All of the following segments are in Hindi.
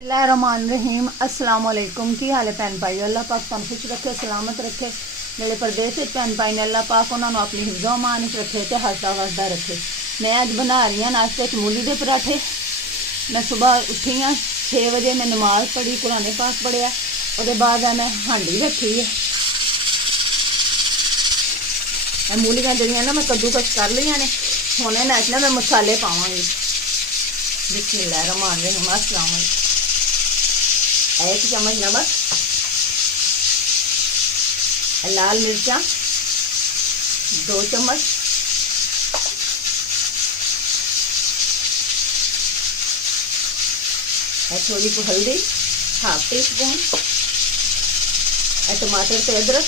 बिस्मिल्लाहिर्रहमानिर्रहीम अस्सलाम वालेकुम। की हाल है भैन भाई? अल्लाह पाक तुम खुश रखे, सलामत रखे। मेरे प्रदेश भैन भाई ने अल्लाह पाक उन्होंने अपनी हिफ्ज़ो अमान रखे तो हंसदा वसदा रखे। मैं अज बना रही हूँ नाश्ते च मूली के पराठे। मैं सुबह उठी हाँ 6 बजे, मैं नमाज पढ़ी, कुरान पाक पढ़िया, उसके बाद मैं हांडी रखी है। मूलियाँ जड़ियाँ ना मैं कद्दूकस कर लिया ने, हुण इन्हां च ना मैं मसाले पावांगी। बिस्मिल्लाहिर्रहमानिर्रहीम अस्सलाम वालेकुम। 1 चम्मच नमक, लाल मिर्चा 2 चम्मच, थोड़ी सी हल्दी 1/2 टीस्पून, टमाटर ते अदरक,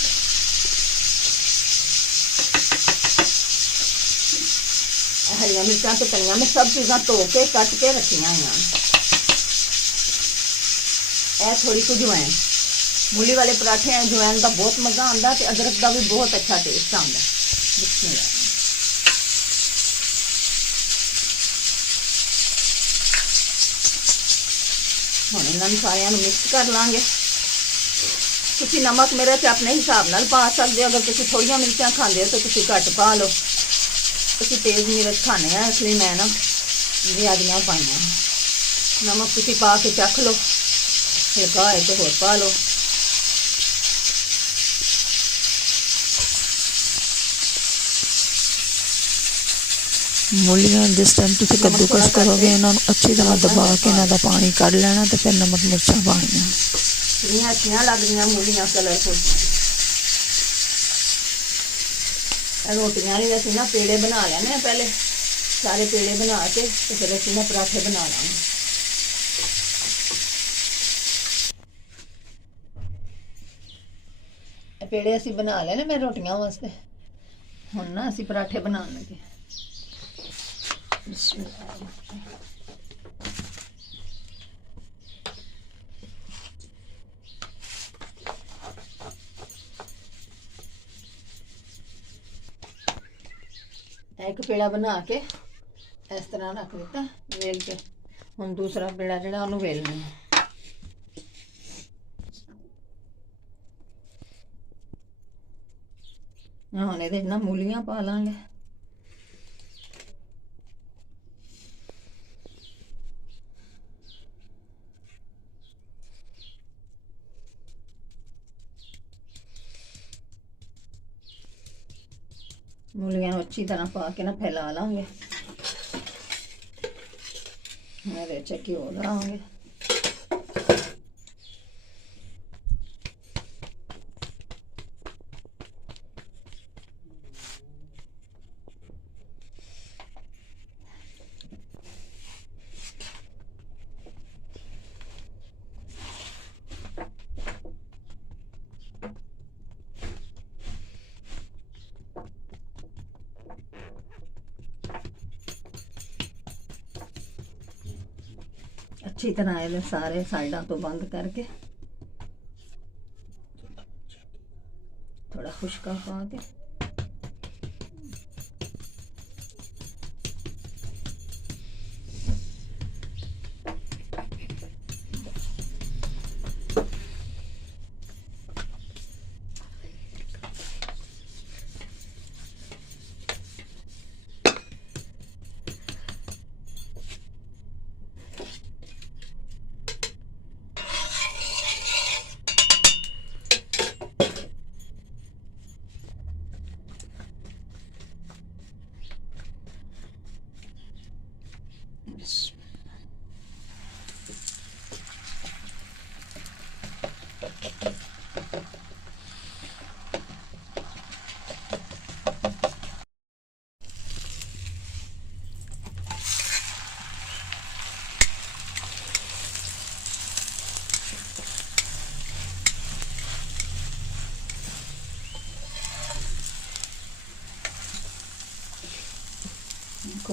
हरिया मिर्चा तो धनिया। मैं सब चीज़ां धो के कट के रखियां हैं। थोड़ी सी जवैन, मूली वाले पराठे जवैन का बहुत मज़ा आता है, अदरक का भी बहुत अच्छा टेस्ट आता है। बिस्मिल्लाह। हम इन्होंने सारिया मिक्स कर लाँगे। तुसी नमक मेरे से अपने हिसाब नाल पा सकते हो। अगर तुसी थोड़िया मिर्चा खाते हो तो तुसी घट पा लो। तुसी तेज़ मिर्च खाने हैं, इसलिए मैं ना ज़्यादा पाइया। नमक तुसी पा के चख लो, हल्का है तो होर पा लो। मूलियां जिस टाइम तुम कद्दूकस करोगे इन्होंने अच्छी तरह दबा के इन्हों का पानी कढ़ लेना, तो फिर नमक मिर्चा पानिया। कितनी अच्छियां लग रही मूलियां कलरफुल। रोटियां भी असीं ना पेड़े बना लेने पहले, सारे पेड़े बना के तो फिर असीं ना पराठे बना लेंगे। पेड़े असीं बना लेने मैं रोटियां वास्ते। हुण ना असीं पराठे बनाने लगे। एक पेड़ा बना के इस तरह रख दिता वेल के। हुण दूसरा पेड़ा जिहड़ा उहनूं वेलना है। हुण इहदे ना मूलियां पा लांगे। मूलियां अच्छी तरह पा के ना फैला लांगे। मेरे घ्यो डालेंगे। अच्छी तरह ये सारे साइडों तो बंद करके थोड़ा खुश्का पा के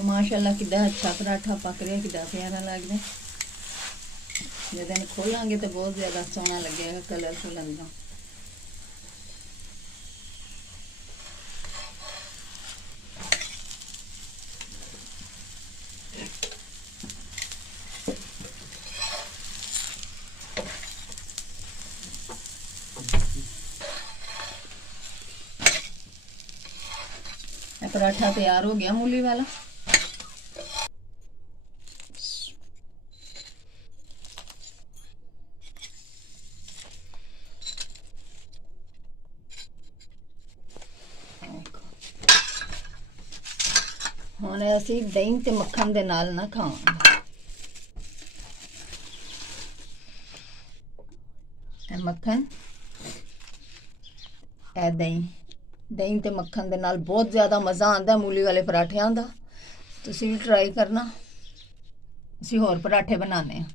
माशाल्लाह कितना अच्छा पराठा पक रहा, कितना प्यारा लग रहा है। जब खोलेंगे तो बहुत ज़्यादा सोहना लगेगा, कलरफुल अंदर। पराठा तैयार हो गया मूली वाला। ਹੁਣ ਅਸੀਂ ਦਹੀਂ ਤੇ ਮੱਖਣ ਦੇ ਨਾਲ ਨਾ ਖਾਵਾਂਗੇ। ਇਹ ਮੱਖਣ, ਇਹ ਦਹੀਂ ਤੇ ਮੱਖਣ ਦੇ ਨਾਲ ਬਹੁਤ ਜ਼ਿਆਦਾ ਮਜ਼ਾ ਆਉਂਦਾ ਮੂਲੀ ਵਾਲੇ ਪਰਾਠਿਆਂ ਦਾ। ਤੁਸੀਂ ਵੀ ਟਰਾਈ ਕਰਨਾ। ਅਸੀਂ ਹੋਰ ਪਰਾਠੇ ਬਣਾਉਂਦੇ ਹਾਂ।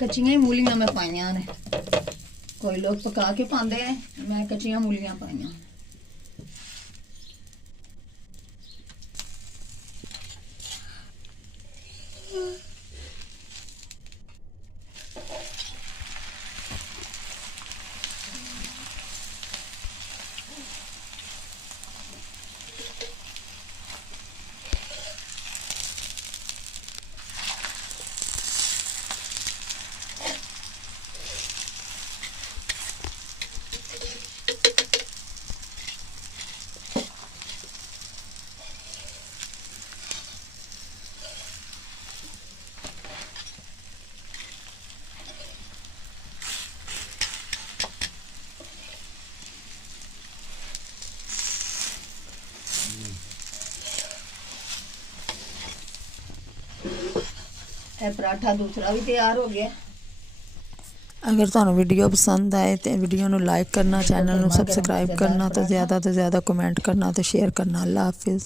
कच्चियां ही मूलियां मैं पाइया ने, कोई लोग पका के पाते हैं, मैं कच्चियां मूलियां पाइया। पराठा दूसरा भी तैयार हो गया। अगर ਤੁਹਾਨੂੰ ਵੀਡੀਓ ਪਸੰਦ ਆਏ ਤੇ ਵੀਡੀਓ ਨੂੰ ਲਾਈਕ ਕਰਨਾ, ਚੈਨਲ ਨੂੰ ਸਬਸਕ੍ਰਾਈਬ ਕਰਨਾ ਤੇ ਜ਼ਿਆਦਾ ਤੋਂ ਜ਼ਿਆਦਾ ਕਮੈਂਟ ਕਰਨਾ ਤੇ ਸ਼ੇਅਰ ਕਰਨਾ। ਅੱਲਾ ਹਾਫਿਜ਼।